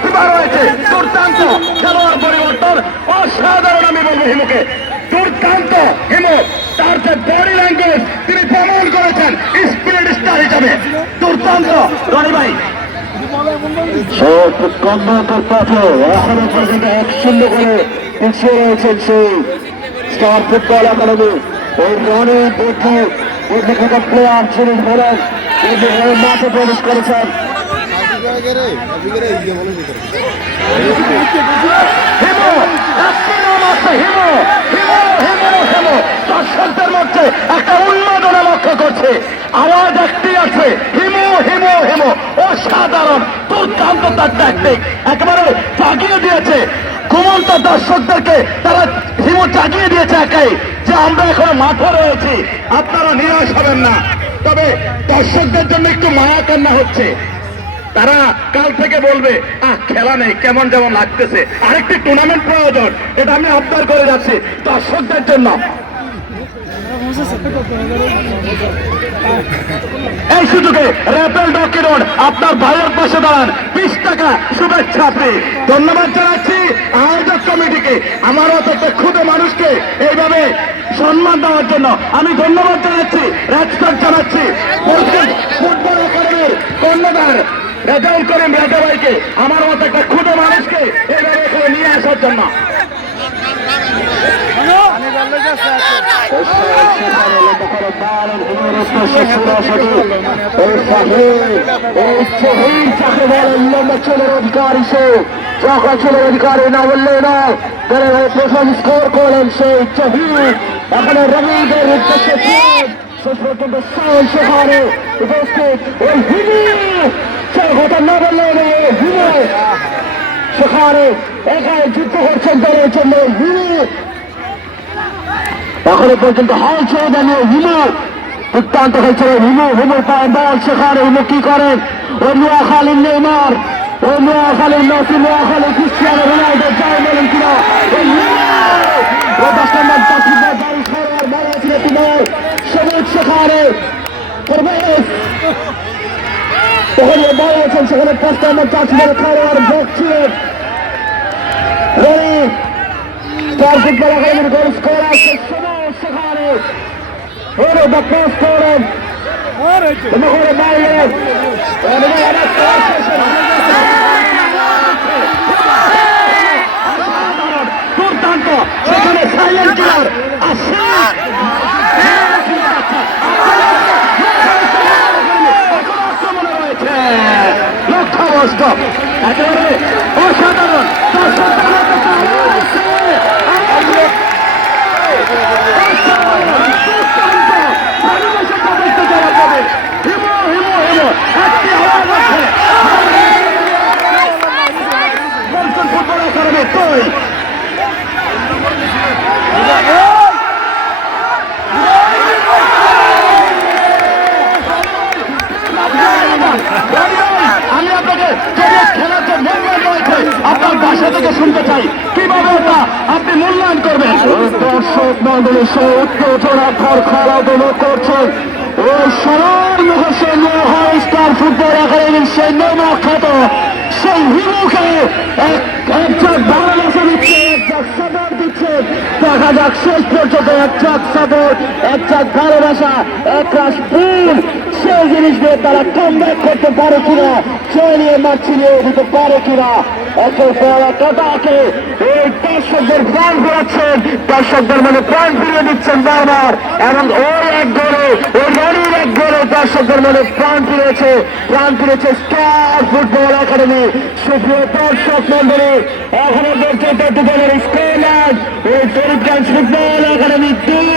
প্রতিভা রয়েছে, দুর্দান্ত খেলোয়াড় পরিবর্তন, অসাধারণ আমি বলব হিমুকে। দুর্দান্ত হিমু, তার যে বডি ল্যাঙ্গুয়েজ তিনি প্রমাণ করেছেন স্পিরিট স্টার হিসাবে। দুর্দান্ত, রনি ভাই। মাঠে প্রবেশ করেছেন। দর্শকদের মধ্যে একটা উন্মাদনা লক্ষ্য করছে আওয়াজ একটি আছে হিমু হিমু হিমু অসাধারণ দুর্দান্ত তার ট্যাকটিক একেবারে জাগিয়ে দিয়েছে ঘুমন্ত দর্শকদেরকে তারা হিমু জাগিয়ে দিয়েছে একাই যে আমরা এখন মাঠে রয়েছি আপনারা নিরাশ হবেন না। তবে দর্শকদের জন্য একটু মায়া কান্না হচ্ছে। তারা কাল থেকে বলবে, আহ, খেলা নেই, কেমন যেমন লাগতেছে। আরেকটি টুর্নামেন্ট প্রয়োজন, এটা আমি আবদার করে যাচ্ছি দর্শকদের জন্য। এই সুযোগে রেপেল ডকি রোড, আপনার ভাইয়ের পাশে দাঁড়ান। বিশ টাকা শুভেচ্ছা আপনি। ধন্যবাদ জানাচ্ছি আয়োজক কমিটিকে, আমার অত ক্ষুদে মানুষকে এইভাবে সম্মান দেওয়ার জন্য। আমি ধন্যবাদ জানাচ্ছি রেসপেক্ট জানাচ্ছি পশ্চিম ফুটবল একাডেমির কর্ণধার রেজাউল করিম রাজা ভাইকে আমার মতো একটা ক্ষুদে মানুষকে এইভাবে এখানে নিয়ে আসার জন্য। অধিকারী সে যখন ছেলের অধিকারী না বললে নয় প্রথম স্কোর করলেন সেই চহিদ এখানে রবিদের উদ্দেশ্যে শেষ পর্যন্ত সাল সেখানে উপস্থিত ওই হিমি সে কথা না বললে সেখানে একাই যুদ্ধ করছেন দলের জন্য হিমি এখনও পর্যন্ত হাল ছেড়ে জানিয়ে হিমু দুর্দান্ত হয়েছে হিমু হিমু পায় বল সেখানে হিমু কি করেন? ও নোয়া খালিন নেইমার, ও নোয়া খালিন মেসি নোয়া খালিন ক্রিস্টিয়ানো রোনাল্ডো জয় বলেন কিনা? এই হিমু! ও দশ নম্বর বল আছেন সেখানে পাঁচ নম্বর চাকরি খেলোয়াড় ভোগ ছিলেন Roni Star Football Academy goal scorer Sumos সেখানে ওরে the pass করেন তুমি করে বাইরে আওয়াজ আছে বলছেন ফুটবল মূল্যায়ন করবেন? দর্শক মন্ডলী সে উত্তেজনা খেলা করছেন। ও সবার মুখে সে হয় স্টার ফুটবল একাডেমির সেই নেমা খ্যাত সেই এক দেখা যাক, শেষ পর্যন্ত এক চাক সাপোর্ট একজাক ভালোবাসা, এক রাস প্রেম সেই জিনিস নিয়ে তারা কাম করতে পারে কিনা জয় নিয়ে মাঠ ছিনিয়ে দিতে পারে কিনা একের পর কাটাকে এই দর্শকদের প্রাণ ফেরাচ্ছেন। দর্শকদের মানে প্রাণ ফিরিয়ে দিচ্ছেন বারবার, এবং ওই এক গোলে দর্শকদের মনে প্রাণ ফিরেছে প্রাণ ফিরেছে স্টার ফুটবল একাডেমি সুপ্রিয় দর্শক মন্ডলী এখনও পর্যন্ত দুপুরের স্কোরলাইন এই ফরিদগঞ্জ ফুটবল একাডেমি দুই